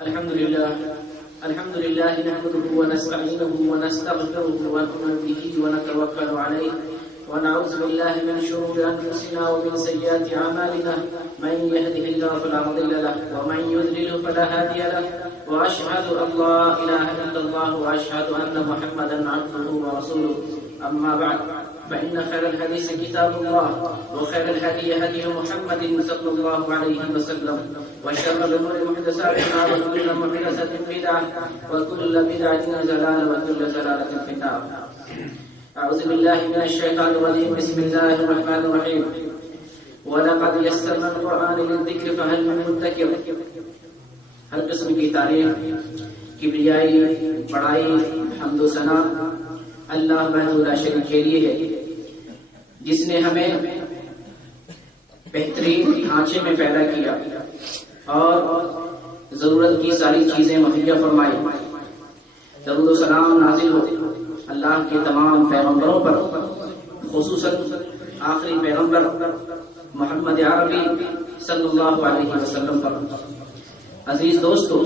الحمد لله نحمده ونستعينه ونستغفره ونؤمن به ونتوكل عليه ونعوذ بالله من شرور أنفسنا ومن سيئات أعمالنا من يهده الله فلا مضل له ومن يضلل فلا هادي له وأشهد أن لا إله إلا الله وأشهد أن محمدا عبده ورسوله أما بعد فإن خير الحديث كتاب الله وخير الهدي هدي محمد صلى الله عليه وسلم وشر الأمور محدثاتها وكل محدثة بدعة وكل بدعة ضلالة وكل ضلالة في النار. أعوذ بالله من الشيطان الرجيم. بسم الله الرحمن الرحيم. ولقد يسرنا القرآن للذكر فهل من مدكر. ہر قسم کی تعریف، کبریائی، بڑائی، حمد و ثنا اللہ وحدہ لا شریک کے لیے ہے، جس نے ہمیں بہترین ڈھانچے میں پیدا کیا اور ضرورت کی ساری چیزیں مہیا فرمائی. درود و سلام نازل ہو اللہ کے تمام پیغمبروں پر، خصوصاً آخری پیغمبر محمد عربی صلی اللہ علیہ وسلم پر. عزیز دوستو،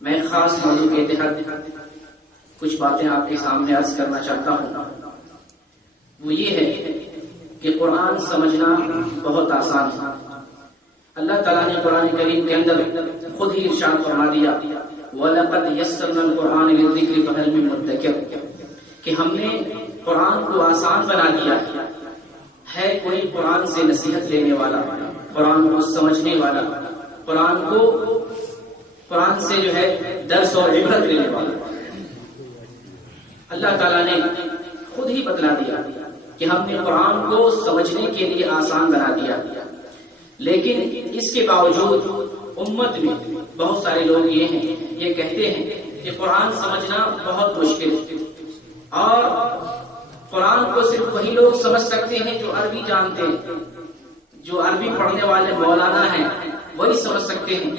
میں خاص موضوع کے تحت کچھ باتیں آپ کے سامنے عرض کرنا چاہتا ہوں. وہ یہ ہے کہ قرآن سمجھنا بہت آسان ہے. اللہ تعالیٰ نے قرآن کریم کے اندر خود ہی ارشاد فرما دیا وَلَقَدْ يَسَّرْنَا الْقُرْآنَ لِلذِّكْرِ فَهَلْ مِن مُدَّكِرٍ، کہ ہم نے قرآن کو آسان بنا دیا ہے. کوئی قرآن سے نصیحت لینے والا، قرآن کو سمجھنے والا، قرآن سے جو ہے درس اور عبرت لینے والا. اللہ تعالیٰ نے خود ہی بتلا دیا کہ ہم نے قرآن کو سمجھنے کے لیے آسان بنا دیا. لیکن اس کے باوجود امت میں بہت سارے لوگ یہ کہتے ہیں کہ قرآن سمجھنا بہت مشکل ہے، اور قرآن کو صرف وہی لوگ سمجھ سکتے ہیں جو عربی جانتے ہیں، جو عربی پڑھنے والے مولانا ہیں وہی سمجھ سکتے ہیں.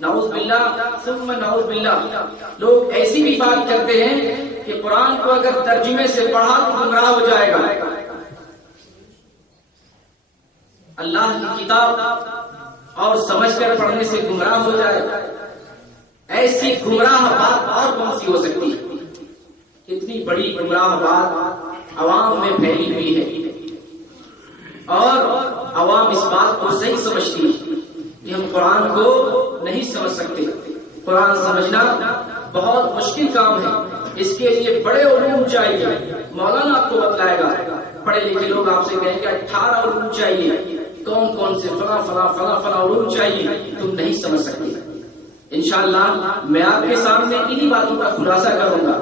نعوذ باللہ ثم نعوذ باللہ. لوگ ایسی بھی بات کرتے ہیں کہ قرآن کو اگر ترجمے سے پڑھا تو گمراہ ہو جائے گا. اللہ کی کتاب اور سمجھ کر پڑھنے سے گمراہ ہو جائے گا. ایسی گمراہ بات اور کون سی ہو سکتی ہے؟ اتنی بڑی گمراہ بات عوام میں پھیلی ہوئی ہے، اور عوام اس بات کو صحیح سمجھتی ہے کہ ہم قرآن کو نہیں سمجھ سکتے. قرآن سمجھنا بہت مشکل کام ہے، اس کے لیے بڑے علوم چاہیے. مولانا آپ کو بتلائے گا، پڑھے لکھے لوگ آپ سے کہیں گے 18 علوم چاہیے، کون سے فلاں علوم چاہیے، تم نہیں سمجھ سکتے. انشاءاللہ میں آپ کے سامنے انہی باتوں کا خلاصہ کروں گا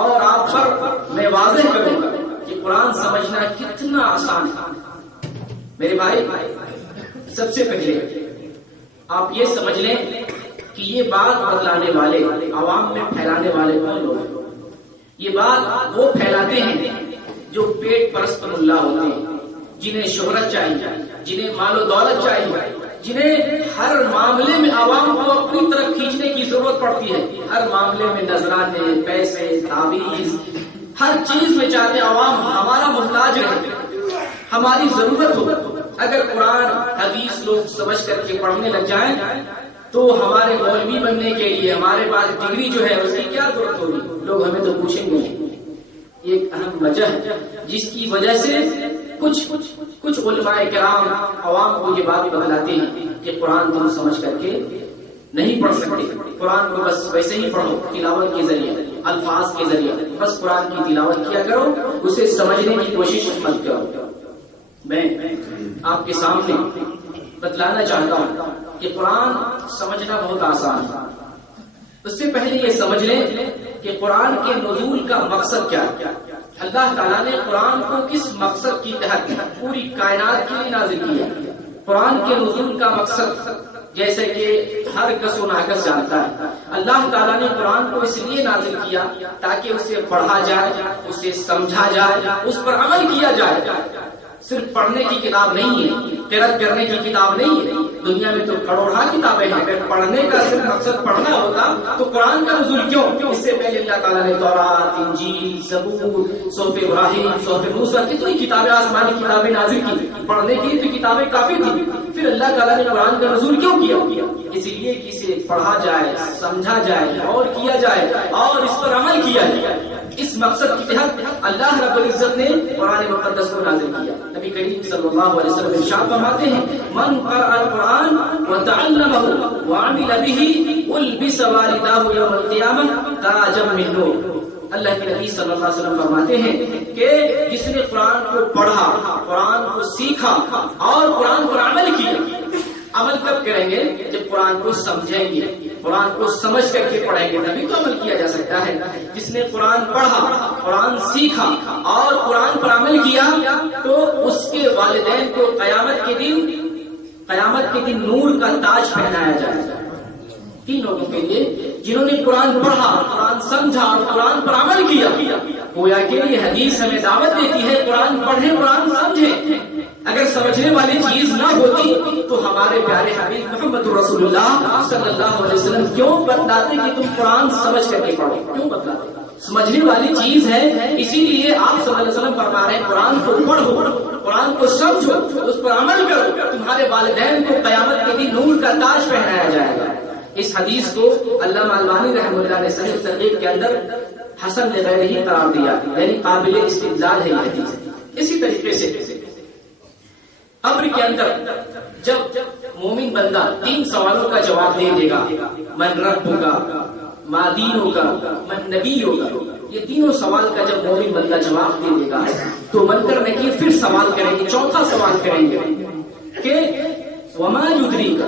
اور آپ پر میں واضح کروں گا کہ قرآن سمجھنا کتنا آسان ہے. میرے بھائی، سب سے پہلے آپ یہ سمجھ لیں کہ یہ بات بتلانے والے، عوام میں پھیلانے والے کون لوگ ہیں؟ یہ بات وہ پھیلاتے ہیں جو پیٹ پرست ملا ہوتے ہیں، جنہیں شہرت چاہیے، جنہیں مال و دولت چاہیے، جنہیں ہر معاملے میں عوام کو اپنی طرف کھینچنے کی ضرورت پڑتی ہے. ہر معاملے میں نذرانے، پیسے، تعویذ، ہر چیز میں چاہتے عوام ہمارا محتاج رہے، ہماری ضرورت ہو. اگر قرآن حدیث لوگ سمجھ کر کے پڑھنے لگ جائیں تو ہمارے مولوی بننے کے لیے ہمارے پاس ڈگری جو ہے اس کی کیا ضرورت ہوگی؟ لوگ ہمیں تو پوچھیں گے. ایک اہم وجہ ہے جس کی وجہ سے کچھ علماء کرام عوام کو یہ بات بتلاتے ہیں کہ قرآن تم سمجھ کر کے نہیں پڑھ سکتے. قرآن کو بس ویسے ہی پڑھو، تلاوت کے ذریعے، الفاظ کے ذریعے، بس قرآن کی تلاوت کیا کرو، اسے سمجھنے کی کوشش مت کرو. میں آپ کے سامنے بتلانا چاہتا ہوں کہ قرآن سمجھنا بہت آسان ہے. اس سے پہلے یہ سمجھ لیں کہ قرآن کے نزول کا مقصد کیا ہے. اللہ تعالیٰ نے قرآن کو کس مقصد کی تحت پوری کائنات کے لیے نازل کیا. قرآن کے نزول کا مقصد جیسے کہ ہر کس و ناکس جانتا ہے. اللہ تعالیٰ نے قرآن کو اس لیے نازل کیا تاکہ اسے پڑھا جائے، اسے سمجھا جائے، اس پر عمل کیا جائے. صرف پڑھنے کی کتاب نہیں ہے، قرأت کرنے کی کتاب نہیں ہے، دنیا میں تو کروڑا کتابیں ہیں، اگر پڑھنے کا صرف مقصد پڑھنا ہوتا تو قرآن کا نزول کیوں؟ اس سے پہلے اللہ تعالیٰ نے تورات، انجیل، زبور، صحف ابراہیم، صحف موسیٰ کتنی کتابیں، آسمانی کتابیں نازل کی، پڑھنے کے لیے تو کتابیں کافی تھی، پھر اللہ تعالیٰ نے قرآن کا نزول کیوں کیا؟ اسی لیے کہ اسے پڑھا جائے، سمجھا جائے اور کیا جائے اور اس پر عمل کیا جائے۔ اس مقصد کے تحت اللہ رب العزت نے قرآن مقدس کو نازل کیا۔ نبی کریم صلی اللہ علیہ وسلم ارشاد فرماتے ہیں من قرأ القرآن وتعلمه وعمل به البس والداه یوم القیامة تاجا من نور۔ اللہ کے نبی صلی اللہ علیہ وسلم فرماتے ہیں کہ جس نے قرآن کو پڑھا، قرآن کو سیکھا اور قرآن پر عمل کیا۔ عمل کب کریں گے؟ جب قرآن کو سمجھیں گے، قرآن کو سمجھ کر کے پڑھیں گے تبھی تو عمل کیا جا سکتا ہے۔ جس نے قرآن پڑھا، قرآن سیکھا اور قرآن پر عمل کیا تو اس کے والدین کو قیامت کے دن نور کا تاج پہنایا جائے گا۔ تین لوگوں کے لیے جنہوں نے قرآن پڑھا، قرآن سمجھا اور قرآن پر عمل کیا۔ گویا کہ یہ حدیث ہمیں دعوت دیتی ہے قرآن پڑھیں، قرآن سمجھیں۔ اگر سمجھنے والی چیز نہ ہوتی تو ہمارے پیارے حبیب محمد رسول اللہ صلی اللہ علیہ وسلم کیوں بتلاتے کہ تم قرآن سمجھ کر کے پڑھو؟ کیوں بتلاتے؟ سمجھنے والی چیز ہے، اسی لیے آپ صلی اللہ علیہ وسلم فرما رہے ہیں قرآن کو پڑھو، قرآن کو سمجھو، اس پر عمل کرو، تمہارے والدین کو قیامت کے دن نور کا تاج پہنایا جائے گا۔ اس حدیث کو علامہ البانی رحمہ اللہ نے صحیح ترغیب کے اندر حسن لغیرہ قرار دیا، یعنی قابل استدلال ہے یہ حدیث۔ اسی طریقے سے قبر کے اندر جب مومن بندہ 3 سوالوں کا جواب دے دے گا، من رب ہوگا، ما دین ہوگا، من نبی ہوگا، یہ تینوں سوال کا جب مومن بندہ جواب دے دے گا تو منکر نکیر پھر سوال کریں گے، چوتھا سوال کریں گے کہ وما یدریک،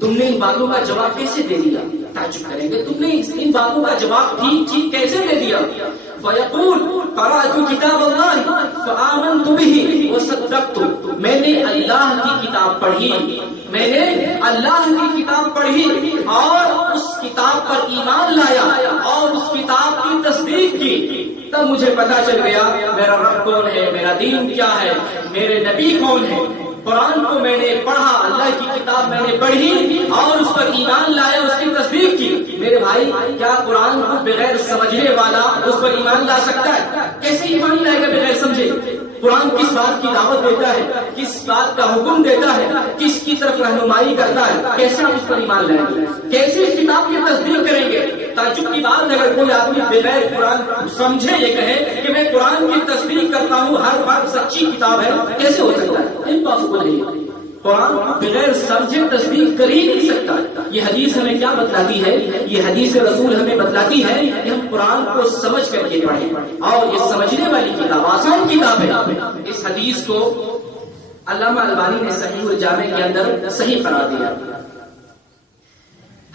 تم نے ان باتوں کا جواب کیسے دے دیا؟ تعجب کریں گے تم نے ان باتوں کا جواب ٹھیک کیسے دے دیا؟ فیقول قرأت کتاب اللہ فآمنت به وصدقت، میں نے اللہ کی کتاب پڑھی، میں نے اللہ کی کتاب پڑھی اور اس کتاب پر ایمان لایا اور اس کتاب کی تصدیق کی، تب مجھے پتا چل گیا میرا رب کون ہے، میرا دین کیا ہے، میرے نبی کون ہے۔ قرآن کو میں نے پڑھا، اللہ کی کتاب میں نے پڑھی اور اس پر ایمان لایا، اس کی تصدیق کی۔ میرے بھائی، کیا قرآن کو بغیر سمجھنے والا اس پر ایمان لا سکتا ہے؟ کیسے ایمان لائے گا بغیر سمجھے؟ قرآن کس بات کی دعوت دیتا ہے، کس بات کا حکم دیتا ہے، کس کی طرف رہنمائی کرتا ہے، کیسے ہم اس پر ایمان لائیں گے؟ کیسے اس کتاب کی تصدیق کریں گے؟ تعجب کی بات، اگر کوئی آدمی بغیر قرآن سمجھے یہ کہے کہ میں قرآن کی تصدیق کرتا ہوں، ہر بات سچی کتاب ہے، کیسے ہو سکتا ہے؟ امپاسبل ہے۔ قرآن بغیر سمجھے تصدیق کر ہی نہیں سکتا۔ یہ حدیث ہمیں کیا بتلاتی ہے؟ یہ حدیث رسول ہمیں بتلاتی ہے کہ ہم قرآن کو سمجھ کر کے پڑھیں، اور یہ سمجھنے والی کتاب آسان کتاب ہے۔ اس حدیث کو علامہ البانی نے صحیح الجامع کے اندر صحیح قرار دیا۔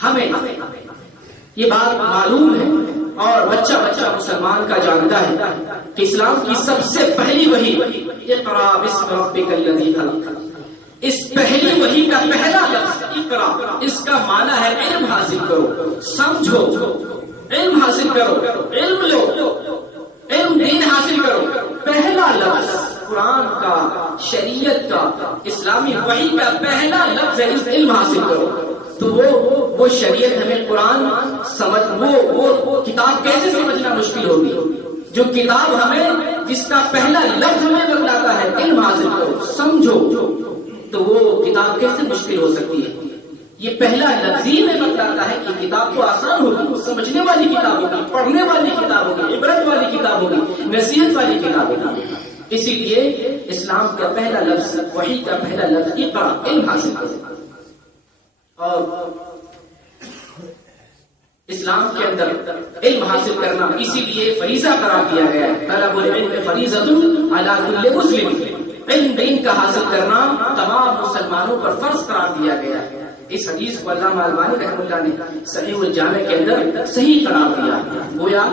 ہمیں یہ بات معلوم ہے اور بچہ مسلمان کا جانتا ہے کہ اسلام کی سب سے پہلی وحی اقرا باسم ربک الذی خلق، اس پہلی وحی کا پہلا لفظ اقرا، اس کا معنی ہے علم حاصل کرو، سمجھو، علم حاصل کرو، علم لو، علم دین حاصل کرو۔ پہلا لفظ قرآن کا، شریعت کا، اسلامی وحی کا پہلا لفظ ہے اس علم حاصل کرو۔ تو وہ شریعت ہمیں قرآن سمجھ، وہ کتاب کیسے سمجھنا مشکل ہوگی؟ جو کتاب ہمیں، جس کا پہلا لفظ ہمیں بتلاتا ہے علم حاصل کرو، سمجھو، تو وہ کتاب کیسے مشکل ہو سکتی ہے؟ یہ پہلا لفظ ہی میں بتلاتا ہے کہ کتاب تو آسان ہوگی، سمجھنے والی کتاب ہوگی، پڑھنے والی کتاب ہوگی، عبرت والی کتاب ہوگی، نصیحت والی کتاب ہوگی۔ اسی لیے اسلام کا پہلا لفظ، وحی کا پہلا لفظ اقرا، علم حاصل کرو۔ اور اسلام کے اندر علم حاصل کرنا اسی لیے فریضہ قرار دیا گیا ہے۔ طلب العلم فریضۃ علی کل مسلم، علم دین کا حاصل کرنا تمام مسلمانوں پر فرض قرار دیا گیا ہے۔ اس حدیث کو علامہ البانی رحمہ اللہ نے صحیح الجامع کے اندر صحیح قرار دیا۔ گویا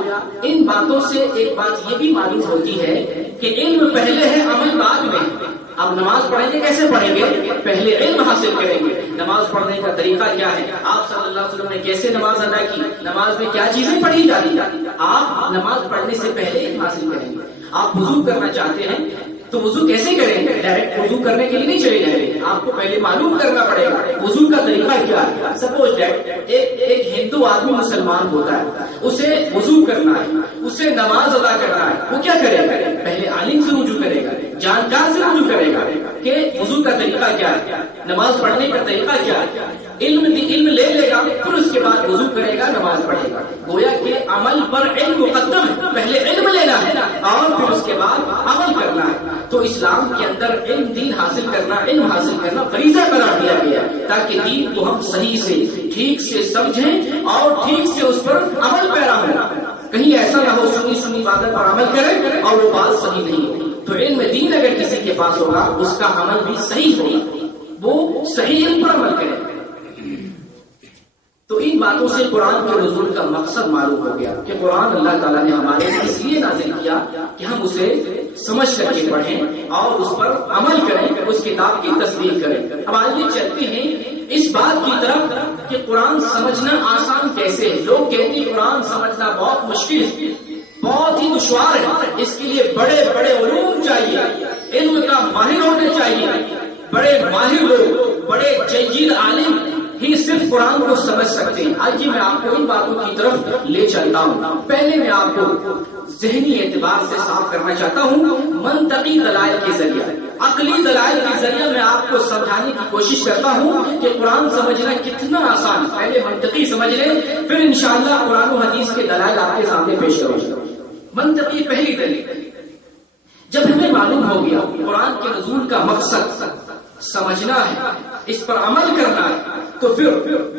ان باتوں سے ایک بات یہ بھی معلوم ہوتی ہے کہ علم پہلے ہے، عمل بعد میں۔ اب نماز پڑھیں گے، کیسے پڑھیں گے؟ پہلے علم حاصل کریں گے۔ نماز پڑھنے کا طریقہ کیا ہے؟ آپ صلی اللہ علیہ وسلم نے کیسے نماز ادا کی؟ نماز میں کیا چیزیں پڑھی جاتی؟ آپ نماز پڑھنے سے پہلے علم حاصل کریں گے۔ آپ وضو کرنا چاہتے ہیں تو وضو کیسے کریں گے؟ ڈائریکٹ وضو کرنے کے لیے نہیں چلے جائیں گے، آپ کو پہلے معلوم کرنا پڑے گا وضو کا طریقہ کیا ہے۔ سپوز دیٹ ایک ہندو آدمی مسلمان ہوتا ہے، اسے وضو کرنا ہے، اسے نماز ادا کرنا ہے، وہ کیا کرے گا؟ پہلے عالم سے رجوع کرے گا، جانکار سے رجوع کرے گا کہ وضو کا طریقہ کیا ہے، نماز پڑھنے کا طریقہ کیا ہے، علم لے لے گا، پھر اس کے بعد وضو کرے گا، نماز پڑھے گا۔ گویا کہ عمل پر علم مقدم ہے، پہلے علم لینا ہے اور پھر اس کے بعد عمل کرنا ہے۔ تو اسلام کے اندر علم دین حاصل کرنا، علم حاصل کرنا فریضہ قرار دیا گیا ہے تاکہ دین کو ہم صحیح سے ٹھیک سے سمجھیں اور ٹھیک سے اس پر عمل پیرا ہو۔ کہیں ایسا نہ ہو سنی باتوں پر عمل کرے اور وہ بات صحیح نہیں ہو۔ تو علم دین اگر کسی کے پاس ہوگا اس کا عمل بھی صحیح ہوگا، وہ صحیح علم پر عمل کرے۔ تو ان باتوں سے قرآن کے نزول کا مقصد معلوم ہو گیا کہ قرآن اللہ تعالیٰ نے ہمارے اس لیے نازل کیا کہ ہم اسے سمجھ کر کے پڑھیں اور اس پر عمل کریں، اس کتاب کی تصدیق کریں۔ اب آئیے چلتے ہیں اس بات کی طرف کہ قرآن سمجھنا آسان کیسے ہے۔ لوگ کہتے ہیں قرآن سمجھنا بہت مشکل ہے، بہت ہی دشوار ہے، اس کے لیے بڑے بڑے علوم چاہیے، علم کا ماہر ہونے چاہیے، بڑے ماہر لوگ، بڑے جید عالم ہی صرف قرآن کو سمجھ سکتے ہیں۔ آج میں آپ کو ان باتوں کی طرف لے چلتا ہوں۔ پہلے میں آپ کو ذہنی اعتبار سے صاف کرنا چاہتا ہوں، منطقی دلائل کے ذریعے، عقلی دلائل کے ذریعے میں آپ کو سمجھانے کی کوشش کرتا ہوں کہ قرآن سمجھنا کتنا آسان ہے۔ پہلے منطقی سمجھ لیں، پھر انشاءاللہ قرآن و حدیث کے دلائل آپ کے سامنے پیش کروں گا۔ منطقی پہلی دلیل، جب ہمیں معلوم ہو گیا قرآن کے نزول کا مقصد سمجھنا ہے، اس پر عمل کرنا ہے، تو پھر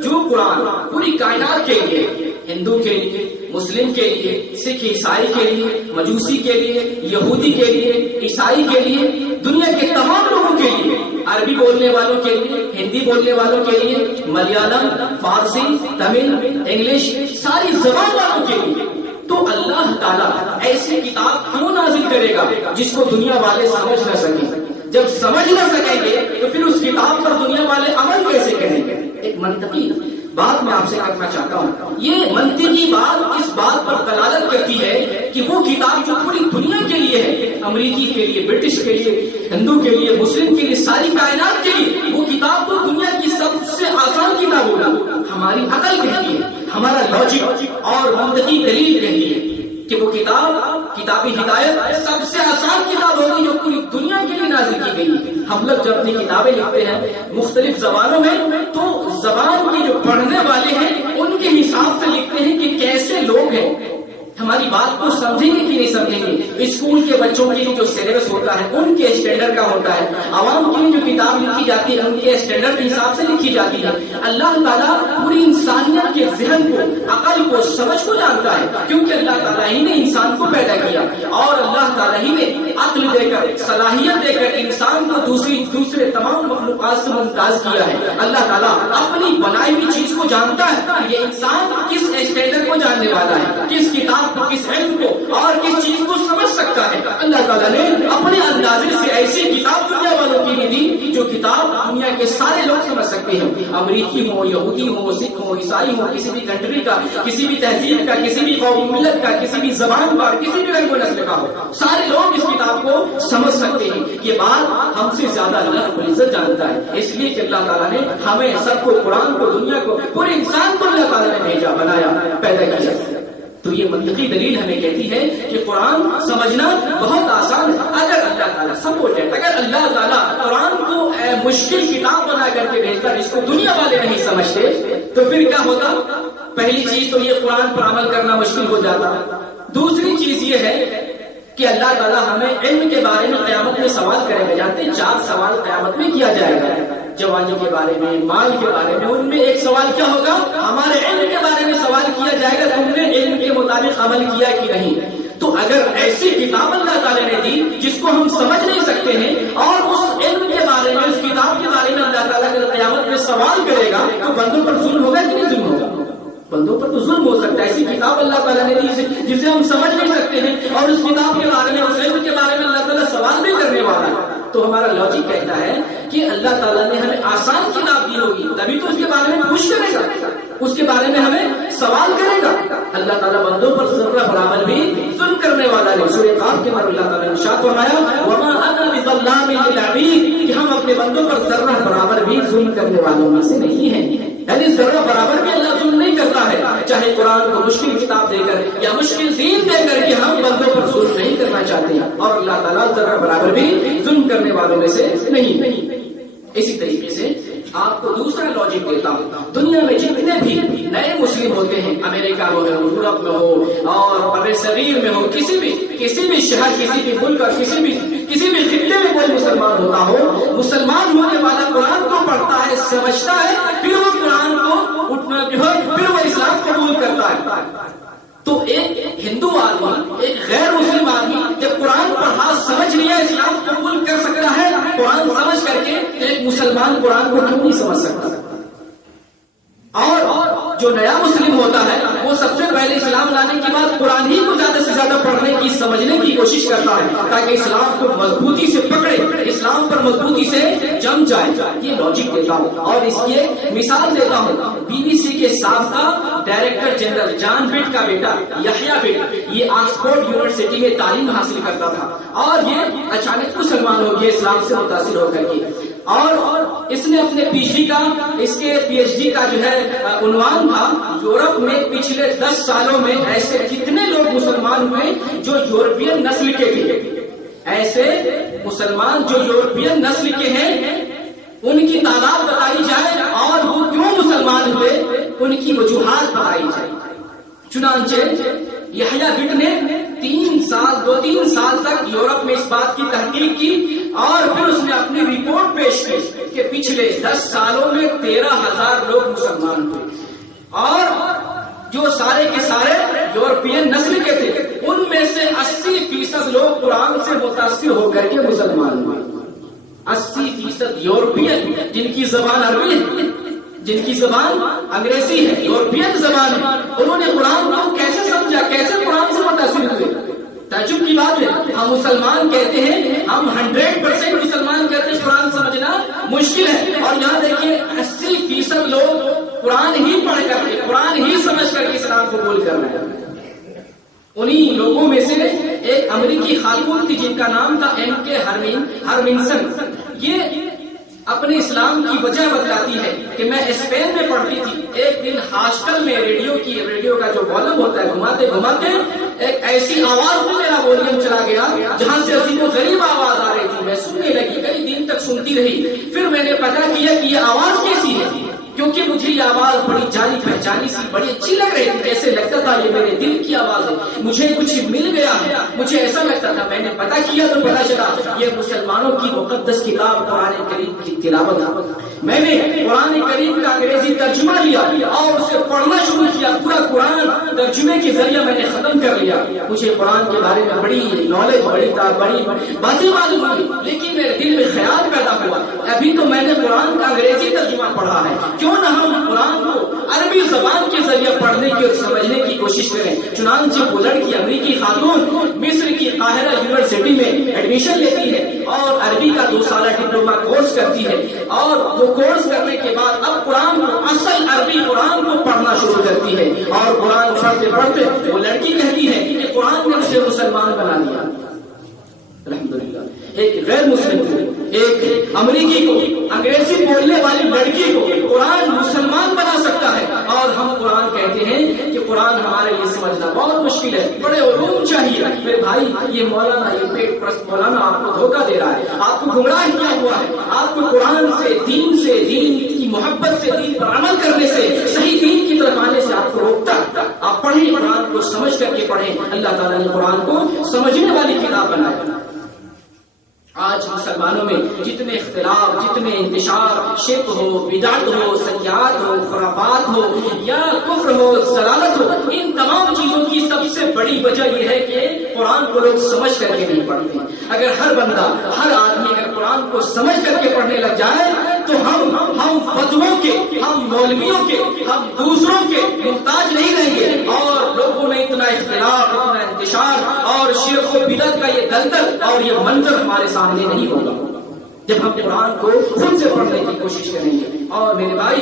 جو قرآن پوری کائنات کے لیے، ہندو کے لیے، مسلم کے لیے، سکھ عیسائی کے لیے، مجوسی کے لیے، یہودی کے لیے، عیسائی کے لیے، دنیا کے تمام لوگوں کے لیے، عربی بولنے والوں کے لیے، ہندی بولنے والوں کے لیے، ملیالم، فارسی، تمل، انگلش، ساری زبان والوں کے لیے، تو اللہ تعالیٰ ایسی کتاب کیوں نازل کرے گا جس کو دنیا والے سمجھ نہ سکیں؟ جب سمجھ نہ سکیں گے تو پھر اس کتاب پر دنیا والے عمل کیسے کریں گے؟ ایک منطقی بات میں آپ سے کرنا چاہتا ہوں۔ یہ منطقی بات اس بات پر دلالت کرتی ہے کہ وہ کتاب جو پوری دنیا کے لیے ہے، امریکی کے لیے، برٹش کے لیے، ہندو کے لیے، مسلم کے لیے، ساری کائنات کے لیے، وہ کتاب تو دنیا کی سب سے آسان کتاب ہوگی۔ ہماری عقل کہتی ہے، ہمارا لاجک اور منطقی دلیل کہتی ہے کہ وہ کتابی ہدایت سب سے آسان کتاب ہوگی جو پوری دنیا کے لیے نازل کی گئی ہے۔ ہم لوگ جب اپنی کتابیں لکھتے ہیں مختلف زبانوں میں، تو زبان کے جو پڑھنے والے ہیں ان کے حساب سے لکھتے ہیں کہ کیسے لوگ ہیں، ہماری بات کو سمجھیں گے کہ نہیں سمجھیں گے۔ اسکول کے بچوں کے لیے جو سلیبس ہوتا ہے ان کے اسٹینڈرڈ کا ہوتا ہے، عوام کے لیے جو کتاب لکھی جاتی ہے ان کے اسٹینڈرڈ کے حساب سے لکھی جاتی ہے۔ اللہ تعالیٰ پوری انسانیت کے ذہن کو، عقل کو، سمجھ کو جانتا ہے، کیونکہ اللہ تعالیٰ ہی نے انسان کو پیدا کیا اور اللہ تعالیٰ ہی نے عقل دے کر، صلاحیت دے کر انسان کو دوسرے تمام مخلوقات سے ممتاز کیا ہے۔ اللہ تعالیٰ اپنی بنائی ہوئی چیز کو جانتا ہے کہ یہ انسان کس اسٹینڈرڈ کو جاننے والا ہے، کس کتاب کو، کس علم کو اور کس چیز کو سمجھ سکتا ہے۔ اللہ تعالیٰ نے اپنے اندازے سے ایسی کتاب دنیا والوں کے لیے دی جو کتاب دنیا کے سارے لوگ سمجھ سکتے ہیں، امریکی ہو، یہودی ہو، سکھ ہو، عیسائی ہو، کسی بھی کنٹری کا، کسی بھی تہذیب کا، کسی بھی قوم ملت کا، کسی بھی زبان کا، کسی بھی رنگ و نسل کا ہو، سارے لوگ اس کتاب کو سمجھ سکتے ہیں۔ یہ بات ہم سے زیادہ اللہ رب العزت جانتا ہے، اس لیے کہ اللہ تعالیٰ نے ہمیں سب کو، قرآن کو، دنیا کو، پورے انسان کو اللہ تعالیٰ نے بھیجا، بنایا، پیدا کیا۔ تو یہ منطقی دلیل ہمیں کہتی ہے کہ قرآن سمجھنا بہت آسان ہے۔ اگر اللہ تعالیٰ سپورٹ ہے، اگر اللہ تعالیٰ قرآن کو مشکل کتاب بنا کر کے بھیجتا جس کو دنیا والے نہیں سمجھتے تو پھر کیا ہوتا؟ پہلی چیز تو یہ قرآن پر عمل کرنا مشکل ہو جاتا۔ دوسری چیز یہ ہے کہ اللہ تعالیٰ ہمیں علم کے بارے میں قیامت میں سوال کرے گا۔ جانتے ہیں 4 سوال قیامت میں کیا جائے گا، جوانی کے بارے میں، مال کے بارے میں۔ ان میں ایک سوال کیا ہوگا؟ ہمارے علم کے بارے میں سوال کیا جائے گا، تم نے علم کے مطابق عمل کیا کہ نہیں۔ تو اگر ایسی کتاب اللہ تعالیٰ نے دی جس کو ہم سمجھ نہیں سکتے ہیں اور اس علم کے بارے میں، اس کتاب کے بارے میں اللہ تعالیٰ اگر قیامت میں سوال کرے گا تو بندوں پر ظلم ہوگا کہ نہیں ظلم ہوگا؟ بندوں پر تو ظلم ہو سکتا ہے۔ ایسی کتاب اللہ تعالیٰ نے دی جسے ہم سمجھ نہیں سکتے ہیں اور اس کتاب کے بارے میں، اس علم کے بارے میں اللہ تعالیٰ سوال نہیں کرنے والا ہے، تو ہمارا لاجک کہتا ہے کہ اللہ تعالیٰ نے ہمیں آسان کتاب دی ہوگی تبھی تو اس کے بارے میں پوچھ کرے گا، اس کے بارے میں ہمیں سوال کرے گا۔ اللہ تعالیٰ بندوں پر ذرہ برابر بھی ظلم کرنے والا نہیں. سورہ قاف کے اندر اللہ تعالیٰ نے ارشاد فرمایا وما انا بظلام للعبید کہ ہم اپنے بندوں پر ذرہ برابر بھی ظلم کرنے والوں میں سے نہیں ہیں. یعنی ذرہ برابر بھی اللہ ظلم نہیں کرتا ہے, چاہے قرآن کو مشکل کتاب دے کر یا مشکل دین دے کر کہ ہم بندوں پر ظلم نہیں کرنا چاہتے ہیں, اور اللہ تعالیٰ ذرہ برابر بھی ظلم کرنے والوں میں سے نہیں. اسی طریقے سے آپ کو دوسرا لاجک دیتا ہوں. دنیا میں جتنے بھی نئے مسلم ہوتے ہیں, امریکہ میں ہو, یورپ میں ہو اور بر صغیر میں ہو, کسی بھی شہر, کسی بھی ملک اور کسی بھی خطے میں کوئی مسلمان ہوتا ہو, مسلمان ہونے والا قرآن کو پڑھتا ہے, سمجھتا ہے, پھر وہ قرآن کو پھر وہ اسلام قبول کرتا ہے. تو ایک ہندو آدمی, ایک غیر مسلم آدمی جب قرآن پڑھا, سمجھ لیا, اسلام قبول کر سکتا ہے قرآن سمجھ کر کے, ایک مسلمان قرآن کو کیوں نہیں سمجھ سکتا؟ اور جو نیا مسلم ہوتا ہے وہ سب سے پہلے اسلام لانے کے بعد قرآن ہی کو زیادہ سے زیادہ پڑھنے کی, سمجھنے کی کوشش کرتا ہے تاکہ اسلام کو مضبوطی سے پکڑے, اسلام پر مضبوطی سے جم جائے. یہ لاجک دیتا ہوں اور اس کی ایک مثال دیتا ہوں. BBC کے سابقہ ڈائریکٹر جنرل جان بٹ کا بیٹا یحییٰ بٹ, یہ آکسفورڈ یونیورسٹی میں تعلیم حاصل کرتا تھا اور یہ اچانک مسلمان ہو گیا اسلام سے متاثر ہو کر کے, اور اس نے اپنے پی ایچ ڈی کا جو ہے عنوان تھا یورپ میں پچھلے 10 سالوں میں ایسے کتنے لوگ مسلمان ہوئے جو یورپین نسل کے تھے, ایسے مسلمان جو یورپین نسل کے ہیں ان کی تعداد بتائی جائے اور وہ کیوں مسلمان ہوئے, ان کی وجوہات بتائی جائے. چنانچہ یحییٰ بٹ نے 2-3 سال تک یورپ میں اس بات کی تحقیق کی اور پھر اس نے اپنی رپورٹ پیش کی کہ پچھلے 10 سالوں میں 13,000 لوگ مسلمان ہوئے, اور جو سارے کے سارے یورپین نسل کے تھے ان میں سے 80% لوگ قرآن سے متاثر ہو کر کے مسلمان ہوئے. 80% یورپین جن کی زبان عربی ہے, جن کی زبان انگریزی ہے, یورپین زبان ہے, انہوں نے قرآن کو کیسے سمجھا, کیسے قرآن سے متاثر ہوئے؟ تعجب کی بات ہے. ہم مسلمان کہتے ہیں, ہم 100% مسلمان کہتے ہیں قرآن سمجھنا مشکل ہے, اور یہاں دیکھیے 80% لوگ قرآن ہی پڑھ کر کے, قرآن ہی سمجھ کر کے اسلام قبول کر رہے ہیں. انہی لوگوں میں سے ایک امریکی خاتون تھی جن کا نام تھا M.K. ہرمنسن. یہ اپنے اسلام کی وجہ بتلاتی ہے کہ میں اسپین میں پڑھتی تھی, ایک دن ہاسٹل میں ریڈیو کا جو والم ہوتا ہے گھماتے گھماتے ایک ایسی آواز میں میرا وولیم چلا گیا جہاں سے عجیب و غریب آواز آ رہی تھی. میں سننے لگی, کئی دن تک سنتی رہی, پھر میں نے پتا کیا کہ یہ آواز کیسی ہے, کیونکہ مجھے یہ آواز بڑی جانی پہچانی سی, بڑی اچھی لگ رہی تھی, جیسے لگتا تھا یہ میرے دل کی آواز ہے, مجھے کچھ مل گیا ہے, مجھے ایسا لگتا تھا. میں نے پتا کیا تو پتا چلا یہ مسلمانوں کی مقدس کتاب قرآن کریم کی تلاوت ہے. میں نے قرآن کریم کا انگریزی ترجمہ لیا اور اسے پڑھنا شروع کیا. پورا قرآن ترجمے کے ذریعے میں نے ختم کر لیا. مجھے قرآن کے بارے میں بڑی نالج, بڑی باتیں معلوم ہوئی, لیکن میرے دل میں خیال پیدا ہوا ابھی تو میں نے قرآن کا انگریزی ترجمہ پڑھا ہے, کیوں نہ ہم قرآن کو عربی زبان کے ذریعے پڑھنے کی اور سمجھنے کی کوشش کریں. چنانچہ وہ لڑکی امریکی خاتون مصر کی قاہرہ یونیورسٹی میں ایڈمیشن لیتی ہے اور عربی کا 2 سالہ ڈپلوما کورس کرتی ہے, اور وہ کورس کرنے کے بعد اب قرآن کو, اصل عربی قرآن کو پڑھنا شروع کرتی ہے, اور قرآن پڑھتے پڑھتے وہ لڑکی کہتی ہے کہ قرآن نے مجھے مسلمان بنا دیا. الحمدللہ. ایک غیر مسلم کو, ایک امریکی کو, انگریزی بولنے والی لڑکی کو قرآن مسلمان بنا سکتا ہے, اور ہم قرآن کہتے ہیں کہ قرآن ہمارے لیے سمجھنا بہت مشکل ہے, بڑے علوم چاہیے. میرے بھائی, یہ مولانا, یہ پیٹ پرست مولانا آپ کو دھوکہ دے رہا ہے, آپ کو گمراہ کیا ہوا ہے. آپ کو قرآن سے, دین کی محبت سے, دین پر عمل کرنے سے, صحیح دین کی طرف آنے سے آپ کو روکتا ہے. آپ پڑھیں, قرآن کو سمجھ کر کے پڑھیں. اللہ تعالیٰ نے قرآن کو سمجھنے والی کتاب بنائی. آج مسلمانوں میں جتنے اختلاف, جتنے انتشار, شرک ہو, بدعت ہو, سیاحت ہو, خرافات ہو یا کفر ہو, ضلالت ہو, ان تمام چیزوں کی سب سے بڑی وجہ یہ ہے کہ قرآن کو لوگ سمجھ کر کے نہیں پڑھتے. اگر ہر بندہ, ہر آدمی اگر قرآن کو سمجھ کر کے پڑھنے لگ جائے تو ہم فتووں کے, ہم مولویوں کے, ہم دوسروں کے محتاج نہیں رہیں گے, اور لوگوں میں اتنا اختلاف, اتنا انتشار اور شرک و بدعت کا یہ دلدل اور یہ منظر ہمارے سامنے نہیں ہوگا جب ہم قرآن کو خود سے پڑھنے کی کوشش کریں گے. اور میرے بھائی,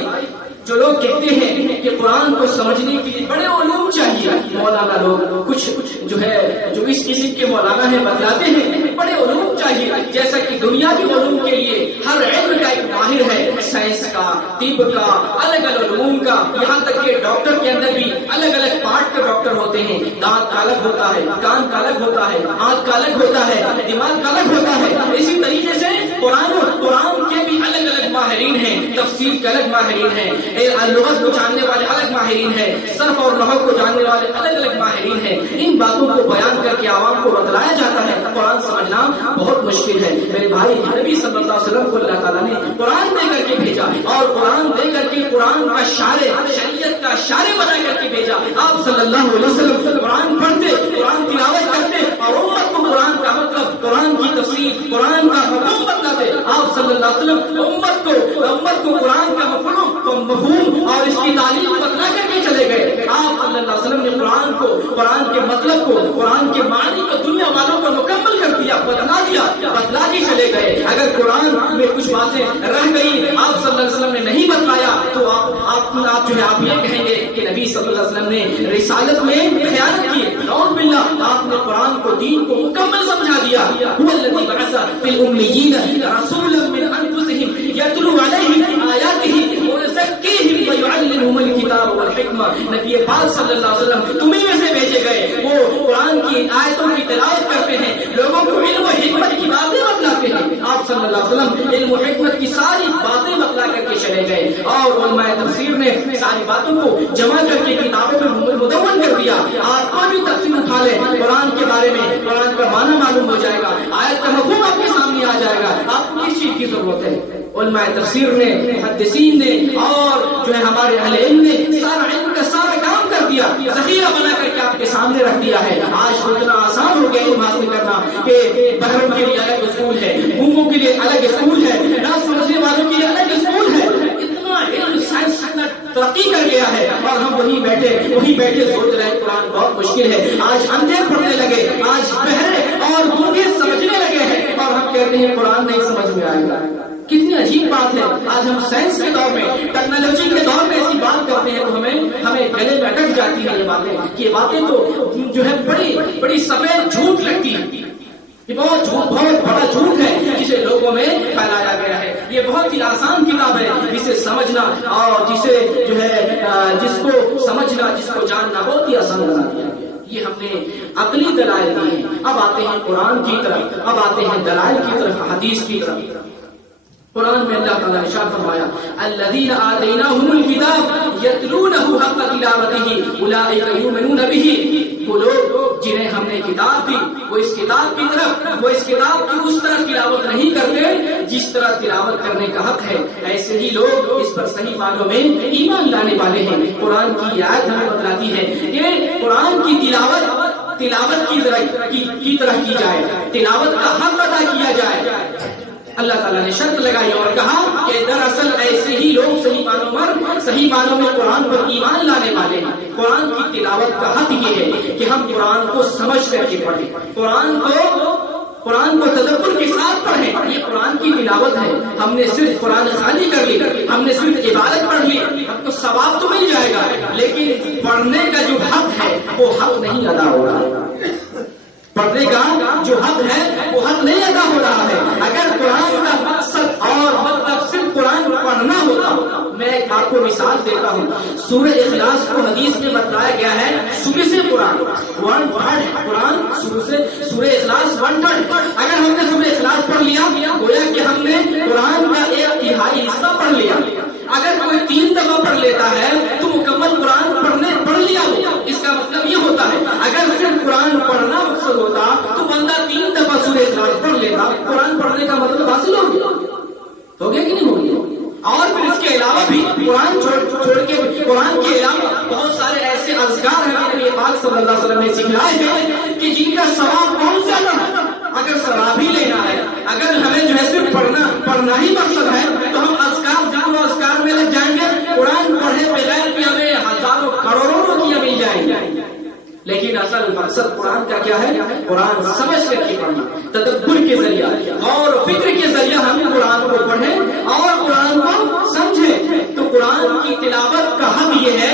جو لوگ کہتے ہیں کہ قرآن کو سمجھنے کے لیے بڑے علوم چاہیے, مولانا لوگ کچھ جو ہے جو اس قسم کے مولانا ہیں بتلاتے ہیں بڑے علوم چاہیے، جیسا کہ دنیا کے علوم کے لیے ہر علم کا ایک ماہر ہے، سائنس کا، طب کا، الگ الگ علوم کا، یہاں تک کہ ڈاکٹر کے اندر بھی الگ الگ پارٹ کے ڈاکٹر ہوتے ہیں، دانت کا الگ ہوتا ہے، کان کا الگ ہوتا ہے، آنکھ کا الگ ہوتا ہے، دماغ کا الگ ہوتا ہے۔ اسی طریقے سے قرآن کے بھی الگ الگ ماہرین ہیں، تفسیر کے الگ ماہرین ہیں، لغت کو جاننے والے الگ ماہرین ہیں، صرف اور نحو کو جاننے والے الگ الگ ماہرین ہیں۔ ان باتوں کو بیان کر کے عوام کو بتلایا جاتا ہے، قرآن سمجھنا بہت مشکل ہے میرے بھائی۔ نبی صلی اللہ علیہ وسلم کو اللہ تعالیٰ نے قرآن دے کر کے بھیجا، اور قرآن دے کر کے قرآن کا شارع، شریعت کا شارع بنا کر کے بھیجا۔ آپ صلی اللہ علیہ وسلم قرآن پڑھتے، قرآن تلاوت کرتے، اور امت کو قرآن کا مطلب، قرآن کی تفسیر، قرآن کا مفہوم بتلاتے۔ آپ صلی اللہ علیہ وسلم امت کو قرآن کا مفہوم اور اس کی تعلیم بتلا کر کے چلے گئے۔ آپ صلی اللہ علیہ وسلم نے قرآن کے مطلب کو، قرآن کے معنی کو دنیا والوں کو مکمل کر دیا، بتلا کے چلے گئے۔ اگر قرآن میں کچھ باتیں رہ گئی، آپ صلی اللہ علیہ وسلم نے نہیں بتلایا، تو آپ جو ہے آپ یہ کہیں گے کہ نبی صلی اللہ علیہ وسلم نے رسالت میں خیانت کی۔ نعوذ باللہ، آپ نے قرآن کو، دین کو مکمل سمجھا دیا۔ هو الذی بعث فی الأمیین رسولا من انفسهم یتلو علیہم آیاتہ ویزکیہم ویعلمہم الکتاب والحکمہ۔ نبی پاک صلی اللہ علیہ وسلم تمہیں میں سے بھیجے گئے، وہ قرآن کی آیتوں کی تلاوت کرتے ہیں، لوگوں کو علم و حکمت کی باتیں بتلاتے ہیں۔ آپ صلی اللہ علیہ وسلم علم و حکمت کی ساری باتیں بتلا کر کے چلے گئے، اور علماء تفسیر نے ساری باتوں کو جمع کر کے کتابوں میں مدون کر دیا۔ آپ کو بھی تفسیر اٹھا لیں قرآن کے بارے میں، قرآن کا معنی معلوم ہو جائے گا، آیت کا مفہوم آپ کے سامنے آ جائے گا۔ آپ کو کس چیز کی ضرورت ہے؟ علماء تفسیر نے، محدثین نے، اور جو ہے ہمارے اہل علم نے سارا علم کا سارا کام کر دیا، ذخیرہ بنا کر کے آپ کے سامنے رکھ دیا ہے۔ آج اتنا آسان ہو گیا علم حاصل کرنا کہ بہروں کے لیے الگ اسکول ہے، گونگوں کے لیے الگ اسکول ہے، نہ سمجھنے والوں کے لیے الگ اسکول ہے۔ اتنا علم سائنس اتنا ترقی کر گیا ہے، اور ہم وہی بیٹھے سوچ رہے ہیں قرآن بہت مشکل ہے۔ آج اندھے پڑھنے لگے، آج بہرے اور گونگے سمجھنے لگے ہیں، اور ہم کہتے ہیں قرآن نہیں سمجھ میں آئے گا۔ کتنی عجیب بات ہے۔ آج ہم سائنس کے دور میں، ٹیکنالوجی کے دور میں ایسی بات کرتے ہیں تو ہمیں گلے میں اٹک جاتی ہے یہ باتیں تو جو ہے بڑی سفید جھوٹ لگتی ہے۔ یہ بہت بڑا جھوٹ ہے جسے لوگوں میں پھیلایا گیا ہے۔ یہ بہت ہی آسان کتاب ہے، جسے سمجھنا اور جس کو سمجھنا، جس کو جاننا بہت ہی آسان بنا دیا گیا۔ یہ ہم نے عقلی دلائل دیے ہیں۔ اب آتے ہیں قرآن کی طرف، اب آتے ہیں دلائل کی طرف، حدیث کی طرف۔ قرآن میں اللہ تعالیٰ نے ارشاد فرمایا الذین آتیناہم الکتاب یتلونہ حق تلاوتہ اولئک یؤمنون بہ۔ وہ لوگ جنہیں ہم نے کتاب دی، وہ اس کتاب کی اس طرح تلاوت نہیں کرتے جس طرح تلاوت کرنے کا حق ہے، ایسے ہی لوگ اس پر صحیح معنوں میں ایمان لانے والے ہیں۔ قرآن کی آیت ہمیں بتلاتی ہے کہ قرآن کی تلاوت کی طرح کی جائے، تلاوت کا حق ادا کیا جائے۔ اللہ تعالیٰ نے شرط لگائی اور کہا کہ دراصل ایسے ہی لوگ صحیح معنوں میں قرآن پر ایمان لانے والے ہیں۔ قرآن کی تلاوت کا حق یہ ہے کہ ہم قرآن کو سمجھ کر کے پڑھیں، قرآن کو تدبر کے ساتھ پڑھیں۔ یہ قرآن کی تلاوت ہے۔ ہم نے صرف قرآن خالی کر لی، ہم نے صرف عبادت پڑھ لی، ہم کو ثواب تو مل جائے گا، لیکن پڑھنے کا جو حق ہے وہ حق نہیں ادا ہو رہا ہے۔ پڑھنے کا جو حق ہے وہ حق نہیں ادا ہو رہا ہے۔ اگر قرآن کا مقصد اور مطلب صرف قرآن پڑھنا ہوتا، میں ایک آپ کو مثال دیتا ہوں۔ سورہ اخلاص کو حدیث میں بتلایا گیا ہے صبح سے قرآن سورہ اخلاص 1/3۔ اگر ہم نے سورہ اخلاص پڑھ لیا گویا کہ ہم نے قرآن کا 1/3 حصہ پڑھ لیا۔ اگر کوئی 3 دفعہ پڑھ لیتا ہے تو مکمل قرآن پڑھ لیا ہو۔ اس کا مطلب یہ ہوتا ہے اگر صرف قرآن پڑھنا مقصد ہوتا تو بندہ 3 دفعہ سورہ اخلاص پڑھ لیتا، قرآن پڑھنے کا مطلب حاصل ہو گیا کہ نہیں ہو گیا؟ اور پھر اس کے علاوہ بھی قرآن چھوڑ کے قرآن کے علاوہ بہت سارے ایسے اذکار ہیں نبی پاک صلی اللہ علیہ وسلم نے سکھلائے ہیں کہ جن کا ثواب بہت زیادہ ہے۔ اگر ثواب ہی لینا ہے، اگر ہمیں جو ہے صرف پڑھنا ہی مقصد ہے تو ہم اذکار میں لگ جائیں گے۔ قرآن پڑھے بغیر بھی ہمیں ہزاروں کروڑوں روپیہ مل جائیں گے، لیکن اصل مقصد قرآن کا کیا ہے؟ قرآن سمجھ کر کے پڑھنا، تدبر کے ذریعہ اور فکر کے ذریعہ ہم قرآن کو پڑھیں اور قرآن کو سمجھیں۔ تو قرآن کی تلاوت کا حق یہ ہے